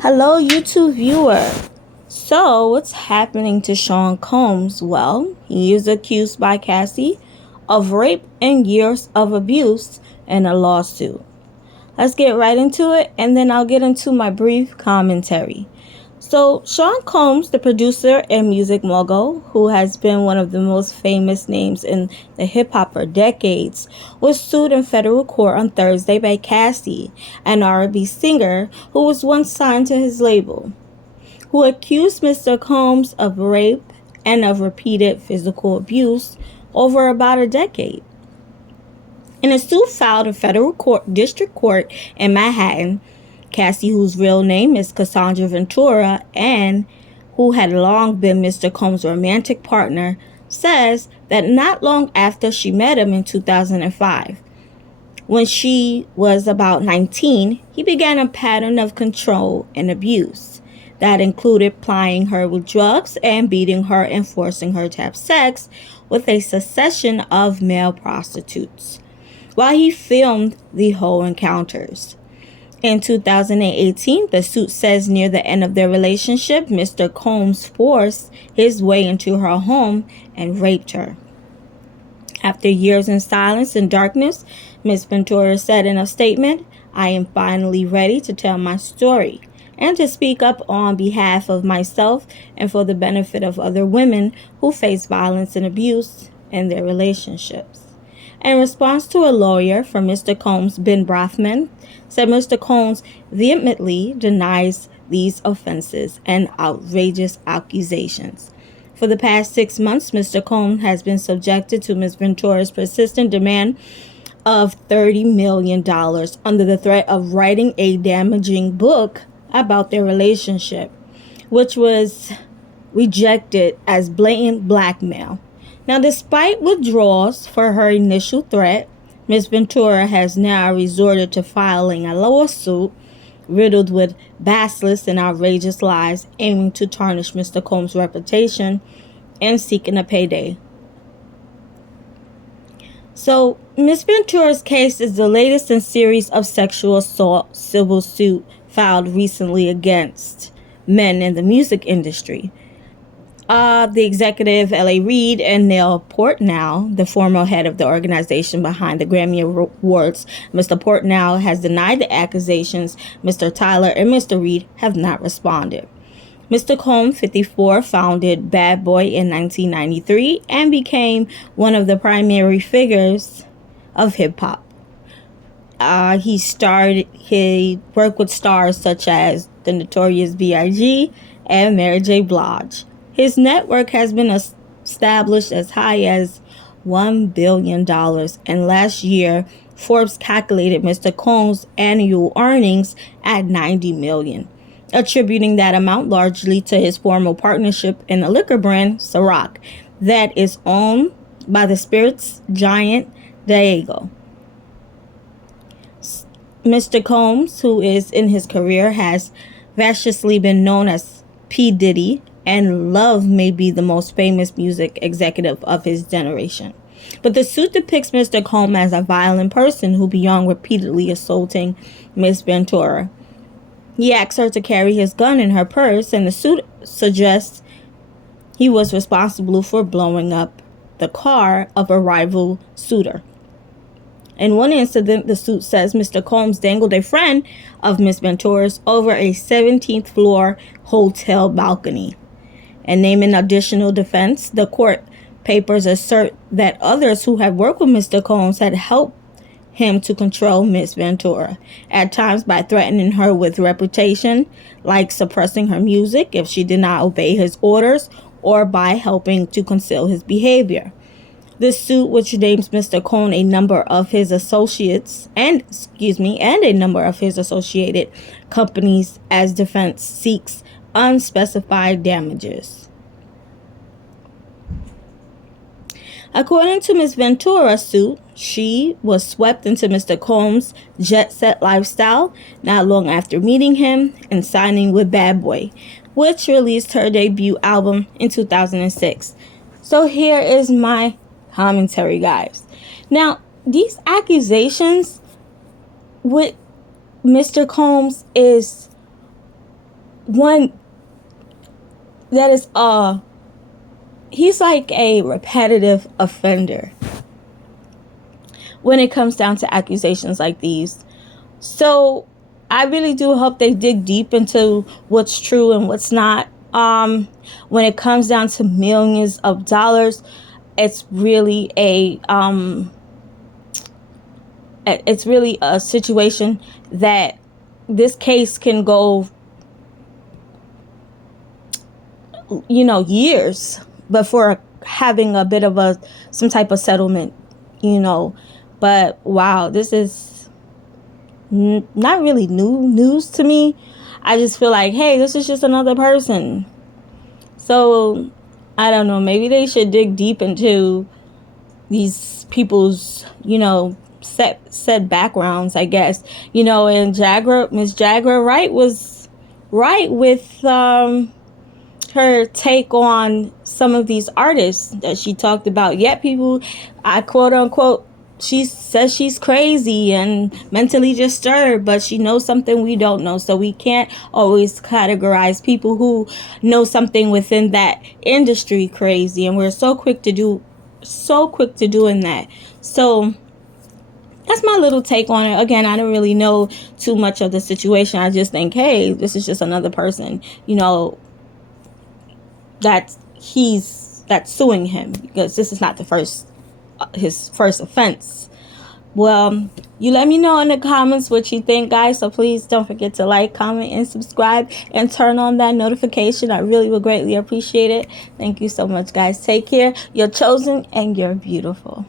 Hello, YouTube viewer. So, what's happening to Sean Combs? Well, he is accused by Cassie of rape and years of abuse in a lawsuit. Let's get right into it, and then I'll get into my brief commentary. So, Sean Combs, the producer and music mogul, who has been one of the most famous names in the hip hop for decades, was sued in federal court on Thursday by Cassie, an R&B singer who was once signed to his label, who accused Mr. Combs of rape and of repeated physical abuse over about a decade. In a suit filed in federal district court in Manhattan, Cassie, whose real name is Cassandra Ventura and who had long been Mr. Combs' romantic partner, says that not long after she met him in 2005, when she was about 19, he began a pattern of control and abuse that included plying her with drugs and beating her and forcing her to have sex with a succession of male prostitutes while he filmed the whole encounters. In 2018, the suit says near the end of their relationship, Mr. Combs forced his way into her home and raped her. After years in silence and darkness, Ms. Ventura said in a statement, "I am finally ready to tell my story and to speak up on behalf of myself and for the benefit of other women who face violence and abuse in their relationships." In response to a lawyer for Mr. Combs, Ben Brafman, said Mr. Combs vehemently denies these offenses and outrageous accusations. For the past 6 months, Mr. Combs has been subjected to Ms. Ventura's persistent demand of $30 million under the threat of writing a damaging book about their relationship, which was rejected as blatant blackmail. Now, despite withdrawals for her initial threat, Ms. Ventura has now resorted to filing a lawsuit riddled with baseless and outrageous lies, aiming to tarnish Mr. Combs' reputation and seeking a payday. So, Ms. Ventura's case is the latest in a series of sexual assault civil suit filed recently against men in the music industry. The executive, L.A. Reid, and Neil Portnow, the former head of the organization behind the Grammy Awards. Mr. Portnow has denied the accusations. Mr. Tyler and Mr. Reid have not responded. Mr. Combs, 54, founded Bad Boy in 1993 and became one of the primary figures of hip-hop. He worked with stars such as the Notorious B.I.G. and Mary J. Blige. His network has been established as high as $1 billion, and last year, Forbes calculated Mr. Combs' annual earnings at $90 million, attributing that amount largely to his former partnership in the liquor brand Ciroc that is owned by the spirits giant Diageo. Mr. Combs, who is in his career, has variously been known as P. Diddy, and Love may be the most famous music executive of his generation. But the suit depicts Mr. Combs as a violent person who, beyond repeatedly assaulting Ms. Ventura, he asks her to carry his gun in her purse, and the suit suggests he was responsible for blowing up the car of a rival suitor. In one incident, the suit says Mr. Combs dangled a friend of Ms. Ventura's over a 17th floor hotel balcony. And naming additional defense, the court papers assert that others who had worked with Mr. Combs had helped him to control Ms. Ventura, at times by threatening her with reputation, like suppressing her music if she did not obey his orders, or by helping to conceal his behavior. This suit, which names Mr. Combs a number of his associates and a number of his associated companies as defense, seeks unspecified damages. According to Ms. Ventura's suit, she was swept into Mr. Combs' jet-set lifestyle not long after meeting him and signing with Bad Boy, which released her debut album in 2006. So here is my commentary, guys. Now, these accusations with Mr. Combs is one that is he's like a repetitive offender when it comes down to accusations like these. So I really do hope they dig deep into what's true and what's not. When it comes down to millions of dollars, it's really a situation that this case can go, years before having a bit of some type of settlement, but wow, this is not really new news to me. I just feel like, hey, this is just another person. So I don't know, maybe they should dig deep into these people's, set backgrounds, I guess. And Miss Jaguar Wright was right with her take on some of these artists that she talked about. Yet people, I quote unquote, she says she's crazy and mentally disturbed, but she knows something we don't know. So we can't always categorize people who know something within that industry crazy. And we're so quick to doing that. So that's my little take on it. Again, I don't really know too much of the situation. I just think, hey, this is just another person, that's suing him, because this is not his first offense. Well, you let me know in the comments what you think, guys. So please don't forget to like, comment, and subscribe, and turn on that notification. I really would greatly appreciate it. Thank you so much, guys. Take care. You're chosen and you're beautiful.